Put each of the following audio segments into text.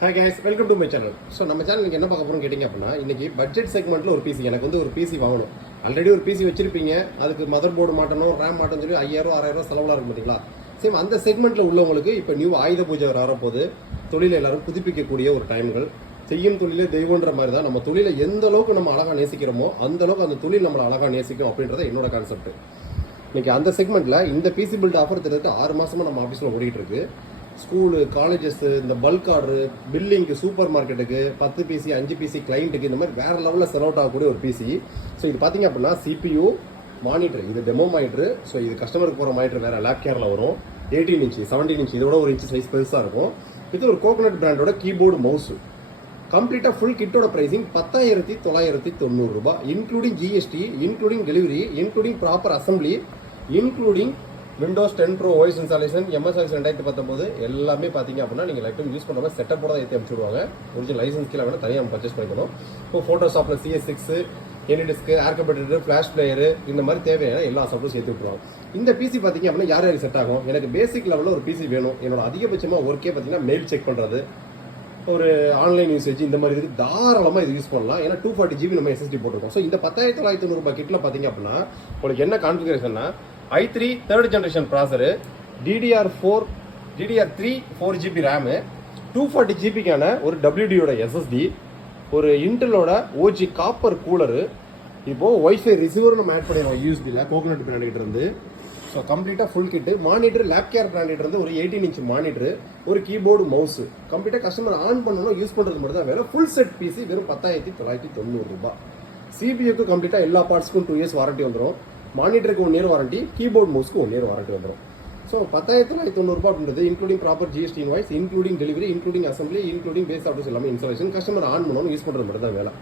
Hi guys, welcome to my channel. So நம்ம சேனலுக்கு என்ன பார்க்க போறோம் கேட்டிங்க அப்படின்னா இன்னைக்கு பட்ஜெட் செக்மெண்ட்ல ஒரு பிசி எனக்கு வந்து ஒரு பிசி வாங்கணும். ஆல்ரெடி ஒரு பிசி வச்சிருப்பீங்க. அதுக்கு மதர் போர்டு மாட்டணும், ரேம் மாட்டணும் சொல்லி 5000 6000 செலவுலாம் இருக்கும் பாத்தீங்களா? சேம் அந்த செக்மெண்ட்ல உள்ளவங்களுக்கு இப்போ நியூ ஆயுத பூஜை வரப்போகுது. தொழிலை எல்லாரும் புதுப்பிக்கக்கூடிய ஒரு டைம்கள். செய்யும் தொழிலே தெய்வம்ன்ற மாதிரி தான் நம்ம தொழிலை எந்த அளவுக்கு நம்ம அழகா நேசிக்கிறோமோ அந்த அளவுக்கு அந்த தொழில் நம்மளை அழகா நேசிக்கும் அப்படின்றத என்னோட கான்செப்ட். இன்னைக்கு அந்த செக்மெண்ட்ல இந்த பிசி பில்ட் ஆஃபர் திட்டத்துக்கு 6 மாசமா நம்ம ஆஃபீஸில் ஓடிட்டு இருக்கு. ஸ்கூலு, காலேஜஸ், இந்த பல்க் ஆர்டரு, பில்லிங்க்கு, சூப்பர் மார்க்கெட்டுக்கு 10 பிசி 5 பிசி கிளைண்ட்டுக்கு இந்த மாதிரி வேறு லெவலில் செல் அவுட் ஆகக்கூடிய ஒரு பிசி. ஸோ இது பார்த்தீங்க அப்படின்னா CPU மானிட்டர், இது டெமோ மானிட்ரு. ஸோ இது கஸ்டமருக்கு போகிற மானிட்டர் வேறு லேப் கேரில் வரும். 18 இன்ச்சு 17 இன்ச்சு இதோட ஒரு இன்ச்சு சைஸ் பெருசாக இருக்கும். இது ஒரு கோகோனட் பிராண்டோட கீபோர்டு மவுஸு. கம்ப்ளீட்டாக ஃபுல் கிட்டோட ப்ரைஸிங் 10,990 ரூபாய், including GST, including delivery, including proper assembly, including Windows 10 bro OS installation, MS 2019 எல்லாமே பார்த்தீங்க அப்படின்னா நீங்கள் லைட்டும் யூஸ் பண்ணுற மாதிரி செட்டப்போட ஏற்றி அனுப்பிச்சுடுவாங்க. ஒரிஜினல் லைசன்ஸ் கீழே வேணால் தனியாக பர்ச்சேஸ் பண்ணிக்கணும். இப்போ ஃபோட்டோஷாப்பில் CS6, என்டிஸ்க்கு, ஏர் கம்ப்யூட்டர், ஃப்ளாஷ் பிளேயரு இந்த மாதிரி தேவையான எல்லா சாஃப்ட்வேரும் சேர்த்து விட்டுருவாங்க. இந்த பிசி பார்த்தீங்க அப்படின்னா யார் யாருக்கு செட் ஆகும்? எனக்கு பேசிக் லெவலில் ஒரு பிசி வேணும். என்னோட அதிகபட்சமாக ஒர்க்கே பார்த்தீங்கன்னா மெயில் செக் பண்ணுறது, ஒரு ஆன்லைன் யூசேஜ், இந்த மாதிரி இதுக்கு தாராளமாக இது யூஸ் பண்ணலாம். ஏன்னா 240 GB நம்ம SSD போட்டிருக்கோம். ஸோ இந்த 10,990 ரூபாய் கிட்டில் பார்த்தீங்க அப்படின்னா உங்களுக்கு என்ன கான்ஃபிகரேஷன்னா i3 3rd generation processor, DDR3 4 GB RAM, 240 GBக்கான ஒரு WDயோட SSD, ஒரு இன்டெலோட OG காப்பர் கூலரு, இப்போது ஒய்ஃபை ரிசீவர் நம்ம ஆட் பண்ணிடுவோம் யூஎஸ்பியில் கோகோனட் பிராண்டிகிட்ட இருந்து. ஸோ கம்ப்ளீட்டாக full kit. Monitor Lapcare பிராண்டிகிட்ட இருந்து ஒரு 18 இன்ச் மானிட்டரு, ஒரு கீபோர்டு மவுஸு. கம்ப்ளீட்டாக கஸ்டமர் ஆன் பண்ணணும், யூஸ் பண்ணுறது மட்டும் தான் வேணும். ஃபுல் செட் பிசி வெறும் 10,990 ரூபாய். CPUக்கு கம்ப்ளீட்டாக எல்லா பார்ட்ஸ்க்கும் 2 இயர்ஸ் வாரண்டி வந்துடும். மானிட்டருக்கு 1 இயர் வாரண்டி, கீபோர்ட் மவுஸ்க்கு 1 இயர் வாரண்டி வந்துடும். ஸோ 10,990 ரூபாய் அப்படின்றது including proper GST invoice, including delivery, including assembly, including பேஸ் ஆஃப்டர்ஸ் எல்லாமே இன்ஸ்டாலேஷன். கஸ்டமர் ஆன் பண்ணணும், யூஸ் பண்ணுறது மட்டும் தான் வேலை.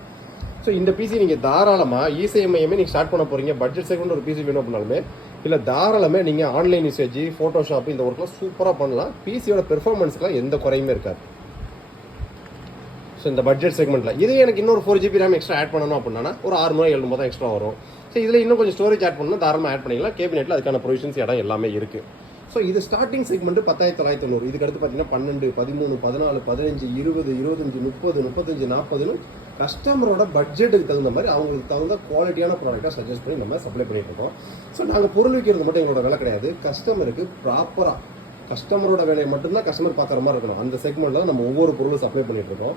ஸோ இந்த பிசி நீங்கள் தாராளமாக ECMIமே நீங்கள் ஸ்டார்ட் பண்ண போகிறீங்க. பட்ஜெட் செகண்ட் ஒரு பிசி வேணும் அப்படின்னாலுமே இல்லை தாராளமே நீங்கள் ஆன்லைன் யூசேஜ், ஃபோட்டோஷாப் இந்த ஒர்க்லாம் சூப்பராக பண்ணலாம். பிசியோட பெர்ஃபார்மன்ஸ்க்குலாம் எந்த குறையுமே இருக்காது. ஸோ இந்த பட்ஜெட் செக்மெண்ட்டில் இது எனக்கு இன்னொரு 4 GB ரேம் எக்ஸ்ட்ரா ஆட் பண்ணணும் அப்படின்னா ஒரு 600 தான் எக்ஸ்ட்ரா வரும். ஸோ இதில் இன்னும் கொஞ்சம் ஸ்டோரேஜ் ஆட் பண்ணணும், தாராளமாக ஆட் பண்ணிக்கலாம். கேபினெட்டில் அதுக்கான ப்ரொவிஷன்ஸ் இடம் எல்லாமே இருக்குது. ஸோ இது ஸ்டார்டிங் செக்மெண்ட் 10,990. இதுக்கு அடுத்து பார்த்தீங்கன்னா 12, 13, 14, 15, 20, 25, 30, 35, 40ன்னு கஸ்டமரோட பட்ஜெட்டுக்கு தகுந்த மாதிரி அவங்களுக்கு தகுந்த குவாலிட்டியான ப்ராடக்டாக சஜஸ்ட் பண்ணி நம்ம சப்ளை பண்ணிட்டு இருக்கோம். ஸோ நாங்கள் பொருள் விற்கிறது மட்டும் எங்களோட வேலை கிடையாது. கஸ்டமருக்கு ப்ராப்பராக கஸ்டமரோட வேலையை மட்டும்தான் கஸ்டமர் பார்க்குற மாதிரி இருக்கணும். அந்த செக்மெண்ட்டில் தான் நம்ம ஒவ்வொரு பொருளும் சப்ளை பண்ணிட்டு இருக்கோம்.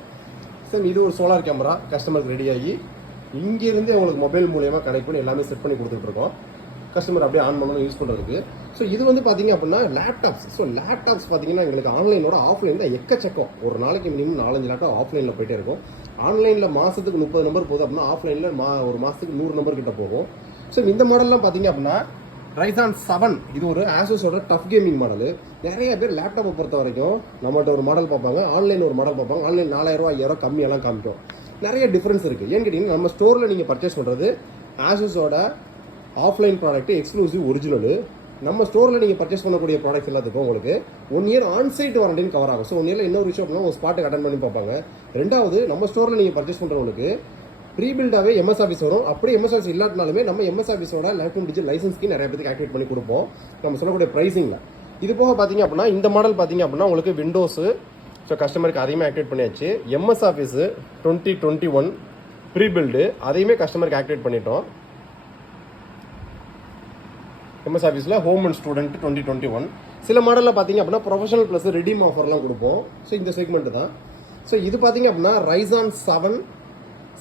ஸோ இது ஒரு சோலார் கேமரா கஸ்டமருக்கு ரெடியாகி இங்கேருந்தே அவங்களுக்கு மொபைல் மூலியமாக கனெக்ட் பண்ணி எல்லாமே செட் பண்ணி கொடுத்துட்ருக்கோம். கஸ்டமர் அப்படியே ஆன் பண்ணணும் யூஸ் பண்ணுறதுக்கு. ஸோ இது வந்து பார்த்தீங்க அப்படின்னா லேப்டாப்ஸ். ஸோ லேப்டாப்ஸ் பார்த்தீங்கன்னா எங்களுக்கு ஆன்லைனோட ஆஃப்லைன் தான் எக்கச்சக்கம். ஒரு நாளைக்கு மினிமம் 4-5 லேப்டாப் ஆஃப்லைனில் போயிட்டே இருக்கும். ஆன்லைனில் மாதத்துக்கு 30 நம்பர் போகுது அப்படின்னா ஆஃப்லைனில் ஒரு மாதத்துக்கு 100 நம்பர் கிட்ட போகும். ஸோ இந்த மாடல்லாம் பார்த்தீங்க அப்படின்னா Ryzen 7 இது ஒரு ஆசூஸோட டஃப் கேமிங் மாடல். நிறைய பேர் லேப்டாப்பை பொறுத்த வரைக்கும் நம்மகிட்ட ஒரு மாடல் பார்ப்பாங்க, ஆன்லைன் ஒரு மாடல் பார்ப்பாங்க. ஆன்லைன் 4000 5000 கம்மியெல்லாம் காமிக்கும். நிறைய டிஃப்ரென்ஸ் இருக்குது. ஏன்னு கேட்டிங்கன்னா நம்ம ஸ்டோரில் நீங்கள் பர்ச்சேஸ் பண்ணுறது ஆசூஸோட ஆஃப்லைன் ப்ராடக்ட் எக்ஸ்க்ளூசிவ் ஒரிஜினல். நம்ம ஸ்டோரில் நீங்கள் பர்ச்சேஸ் பண்ணக்கூடிய ப்ராடக்ட்ஸ் எல்லாத்துக்கும் உங்களுக்கு 1 இயர் ஆன்சைட் வாரண்டின்னு கவர் ஆகும். ஸோ 1 இயரில் இன்னொரு விஷயம் அப்படின்னா ஒரு ஸ்பாட்டுக்கு அட்டன் பண்ணி பார்ப்பாங்க. ரெண்டாவது நம்ம ஸ்டோரில் நீங்கள் பர்ச்சேஸ் பண்ணுறவங்களுக்கு ப்ரீ பில்டாகவே MS ஆஃபீஸ் வரும். அப்படி MS ஆஃபீஸ் இல்லாட்டினாலுமே நம்ம MS ஆஃபீஸோட லேப்டாப் டிஜிட்டல் லைசன்ஸ்க்கு நிறைய பேருக்கு ஆக்டிவேட் பண்ணி கொடுப்போம் நம்ம சொல்லக்கூடிய ப்ரைஸிங்கில். இது போக பார்த்தீங்க அப்படின்னா இந்த மாடல் பார்த்தீங்க அப்படின்னா உங்களுக்கு விண்டோஸு, ஸோ கஸ்டமருக்கு அதையுமே ஆக்டிவேட் பண்ணியாச்சு. MS ஆஃபீஸு 2021 ப்ரீ பில்டு அதையுமே கஸ்டமருக்கு ஆக்டிவேட் பண்ணிட்டோம். MS ஆஃபீஸில் ஹோம் அண்ட் ஸ்டூடெண்ட் 2021 சில மாடலில் பார்த்தீங்க அப்படின்னா ப்ரொஃபஷனல் ப்ளஸ் ரெடீம் ஆஃபர்லாம் கொடுப்போம். ஸோ இந்த செக்மெண்ட் தான். ஸோ இது பார்த்தீங்க அப்படின்னா Ryzen 7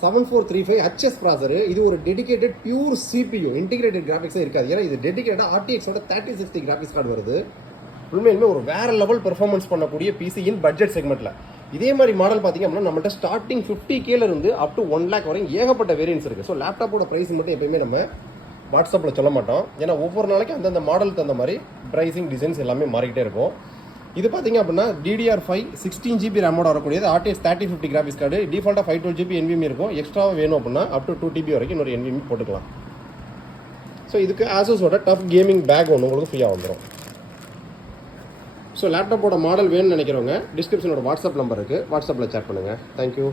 7435 HS ப்ராசரு. இது ஒரு டெடிகேட்டட் பியூர் CPU இன்டிகிரேட்டட் கிராஃபிக்ஸே இருக்காது. ஏன்னா இது டெடிகேட்டட் RTXோட 3060 கிராஃபிக்ஸ் கார்டு வருது. உண்மையிலுமே ஒரு வேற லெவல் பெர்ஃபார்மன்ஸ் பண்ணக்கூடிய பிசி இன் பட்ஜெட் செக்மெண்ட்டில். இதே மாதிரி மாடல் பார்த்தீங்க அப்படின்னா நம்மள்ட்ட ஸ்டார்டிங் 50K இருந்து அப் டு 1 lakh வரையும் ஏகப்பட்ட வேரியன்ஸ் இருக்குது. ஸோ லேப்டாப்போட ப்ரைஸ் மட்டும் எப்பயுமே நம்ம வாட்ஸ்அப்பில் சொல்ல மாட்டோம். ஏன்னா ஒவ்வொரு நாளைக்கு அந்தந்த மாடல் தகுந்த மாதிரி ப்ரைஸிங் டிசைன்ஸ் எல்லாமே மாறிக்கிட்டே இருக்கும். இது பார்த்தீங்க அப்படின்னா DDR5 16 GB ரேமோட வரக்கூடியது. RTX 3050 graphics card. டிஃபால்ட்டாக 512 GB NVMe இருக்கும். எக்ஸ்ட்ராவாக வேணும் அப்படின்னா அப் டு 2 TB வரைக்கும் இன்னொரு NVMe போட்டுக்கலாம். ஸோ இதுக்கு ஆசூஸோட டஃப் கேமிங் பேக் ஒன்று உங்களுக்கு ஃப்ரீயாக வந்துடும். ஸோ லேப்டாப்போட மாடல் வேணும்னு நினைக்கிறவங்க டிஸ்கிரிப்ஷனோட வாட்ஸ்அப் நம்பர் இருக்குது, வாட்ஸ்அப்பில் சேட் பண்ணுங்கள். தேங்க்யூ.